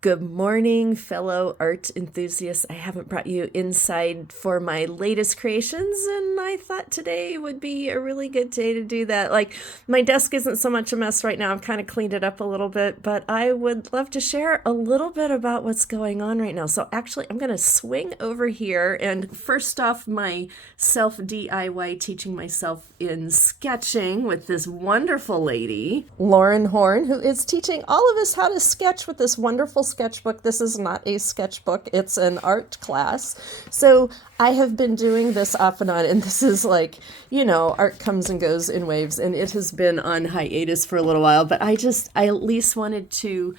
Good morning, fellow art enthusiasts. I haven't brought you inside for my latest creations, and I thought today would be a really good day to do that. Like, my desk isn't so much a mess right now. I've kind of cleaned it up a little bit, but I would love to share a little bit about what's going on right now. So actually, I'm going to swing over here, and first off, my self DIY teaching myself in sketching with this wonderful lady, Lauren Horn, who is teaching all of us how to sketch with this wonderful sketchbook. This is not a sketchbook, it's an art class. So I have been doing this off and on, and this is like, art comes and goes in waves, and it has been on hiatus for a little while, but I at least wanted to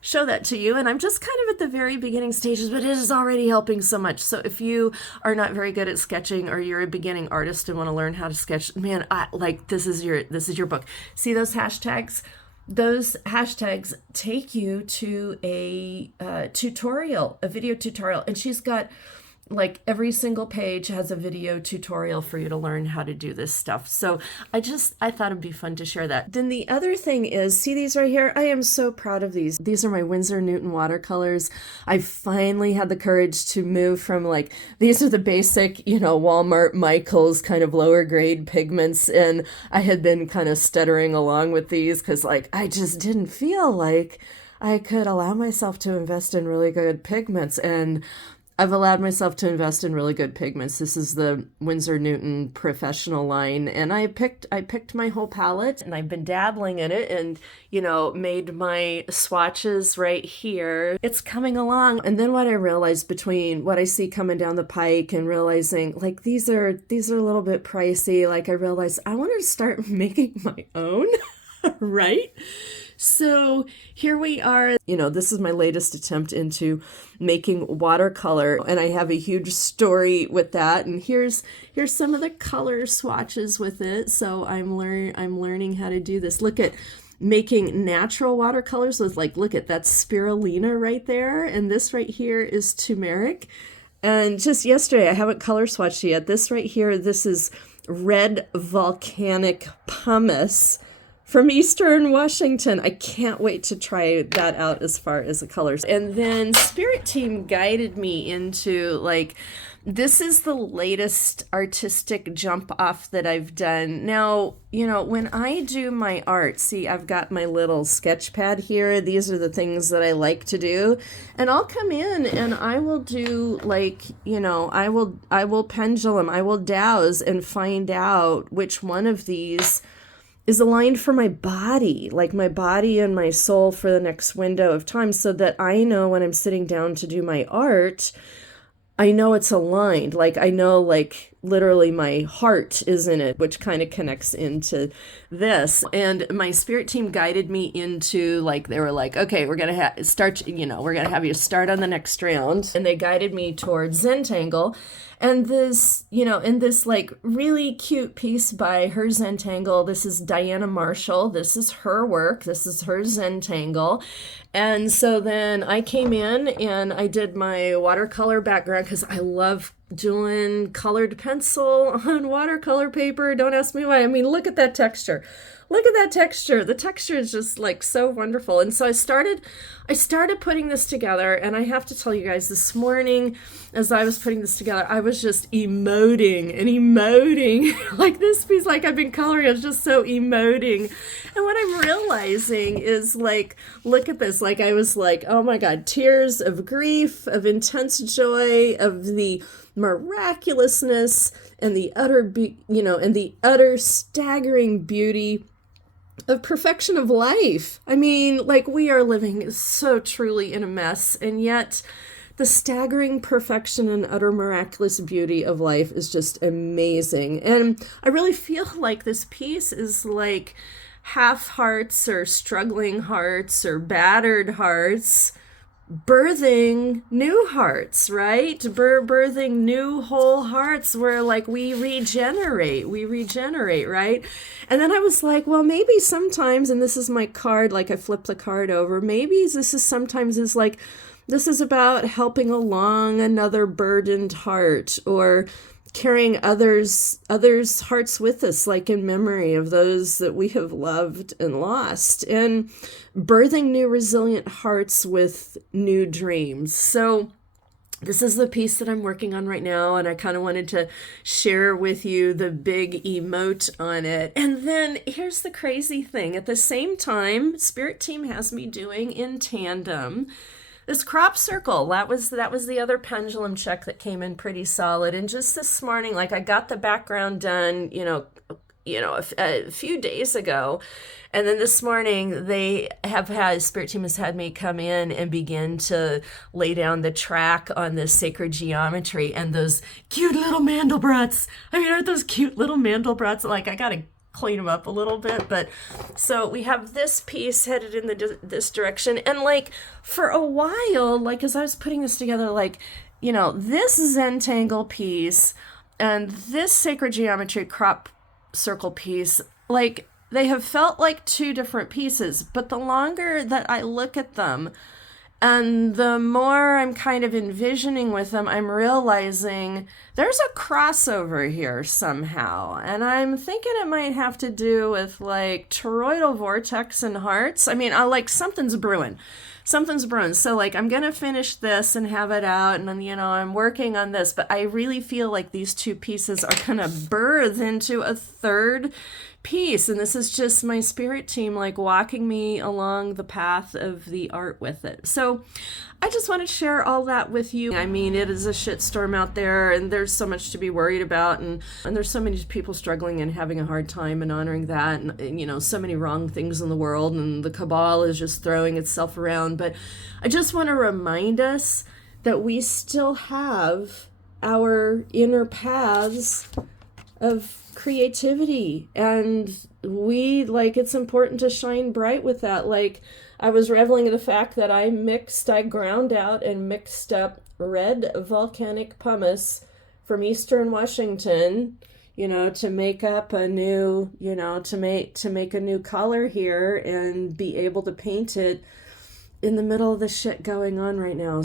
show that to you. And I'm just kind of at the very beginning stages, but it is already helping so much. So if you are not very good at sketching, or you're a beginning artist and want to learn how to sketch, man, this is your book. See those hashtags? Those hashtags take you to a tutorial, a video tutorial. And she's got, like, every single page has a video tutorial for you to learn how to do this stuff. So I thought it'd be fun to share that. Then the other thing is, see these right here? I am so proud of these. These are my Winsor Newton watercolors. I finally had the courage to move from, like, these are the basic, Walmart Michaels kind of lower grade pigments. And I had been kind of stuttering along with these because, like, I just didn't feel like I could allow myself to invest in really good pigments. And I've allowed myself to invest in really good pigments. This is the Winsor Newton professional line, and I picked my whole palette, and I've been dabbling in it, and made my swatches right here. It's coming along. And then what I realized, between what I see coming down the pike and realizing, like, these are a little bit pricey, like, I realized I wanted to start making my own. Right? So here we are. This is my latest attempt into making watercolor, and I have a huge story with that. And here's some of the color swatches with it. So I'm learning how to do this. Look at making natural watercolors with, like, look at that spirulina right there, and this right here is turmeric. And just yesterday, I haven't color swatched yet. This right here, this is red volcanic pumice from Eastern Washington. I can't wait to try that out as far as the colors. And then Spirit Team guided me into, like, this is the latest artistic jump off that I've done. Now, when I do my art, see, I've got my little sketch pad here. These are the things that I like to do. And I'll come in and I will do, like, I will pendulum, I will douse and find out which one of these is aligned for my body, like my body and my soul for the next window of time, so that I know when I'm sitting down to do my art, I know it's aligned. Like, I know, like, literally my heart is in it, which kind of connects into this. And my Spirit Team guided me into, like, they were like, okay, we're going to start, we're going to have you start on the next round. And they guided me towards Zentangle. And this, in this, like, really cute piece by her Zentangle, this is Diana Marshall. This is her work. This is her Zentangle. And so then I came in and I did my watercolor background, because I love doing colored pencil on watercolor paper. Don't ask me why. I mean, look at that texture. Look at that texture. The texture is just, like, so wonderful. And so I started putting this together, and I have to tell you guys, this morning as I was putting this together, I was just emoting and emoting. Like, this piece, like, I've been coloring, I was just so emoting. And what I'm realizing is, like, look at this. Like, I was like, oh my God, tears of grief, of intense joy, of the miraculousness and the utter staggering beauty of perfection of life. I mean, like, we are living so truly in a mess, and yet the staggering perfection and utter miraculous beauty of life is just amazing. And I really feel like this piece is like half hearts, or struggling hearts, or battered hearts, birthing new hearts, right? Birthing new whole hearts where, like, we regenerate, right? And then I was like, well, maybe sometimes, and this is my card, like, I flip the card over, maybe this is sometimes is like, this is about helping along another burdened heart, or carrying others' hearts with us, like in memory of those that we have loved and lost, and birthing new resilient hearts with new dreams. So this is the piece that I'm working on right now, and I kind of wanted to share with you the big emote on it. And then here's the crazy thing. At the same time, Spirit Team has me doing in tandem this crop circle. That was the other pendulum check that came in pretty solid. And just this morning, like I got the background done, a few days ago. And then this morning, Spirit Team has had me come in and begin to lay down the track on this sacred geometry and those cute little Mandelbrats. I mean, aren't those cute little Mandelbrats? Like, I got to clean them up a little bit. But so we have this piece headed in this direction. And like, for a while, like, as I was putting this together, like, this Zentangle piece and this sacred geometry crop circle piece, like, they have felt like two different pieces, but the longer that I look at them and the more I'm kind of envisioning with them, I'm realizing there's a crossover here somehow. And I'm thinking it might have to do with like toroidal vortex and hearts. I mean, something's brewing. So like, I'm going to finish this and have it out. And then, I'm working on this, but I really feel like these two pieces are going to birth into a third piece. And this is just my Spirit Team, like walking me along the path of the art with it. So I just want to share all that with you. I mean, it is a shitstorm out there, and there's so much to be worried about. And there's so many people struggling and having a hard time and honoring that. And, so many wrong things in the world, and the cabal is just throwing itself around. But I just want to remind us that we still have our inner paths of creativity, and it's important to shine bright with that. Like, I was reveling in the fact that I ground out and mixed up red volcanic pumice from Eastern Washington, to make up a new, to make a new color here and be able to paint it in the middle of the shit going on right now.